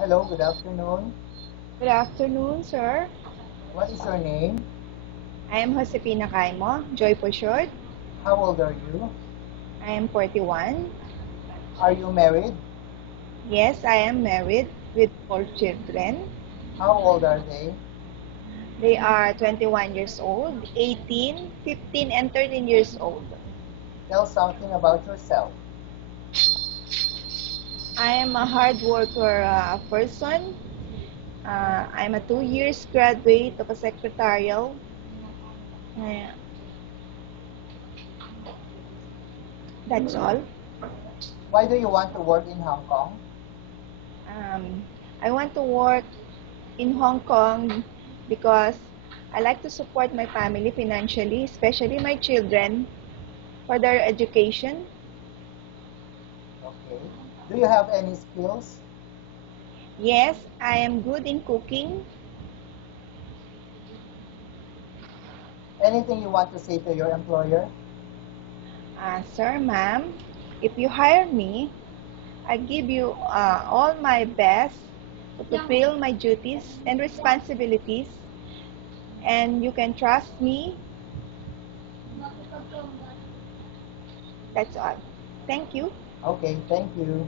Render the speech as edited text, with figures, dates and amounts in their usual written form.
Hello, good afternoon. Good afternoon, sir. What is your name? I am Josepina Caimo, Joy for short. How old are you? I am 41. Are you married? Yes, I am married with 4 children. How old are they? They are 21 years old, 18, 15, and 13 years old. Tell something about yourself. I am a hard worker person. I'm a 2 years graduate of a secretarial. Uh, that's all. Why do you want to work in Hong Kong? Um, I want to work in Hong Kong because I like to support my family financially, especially my children for their education. Okay. Do you have any skills? Yes, I am good in cooking. Anything you want to say to your employer? Sir, ma'am, if you hire me, I give you all my best to fulfill my duties and responsibilities, and you can trust me. That's all. Thank you. Okay, thank you.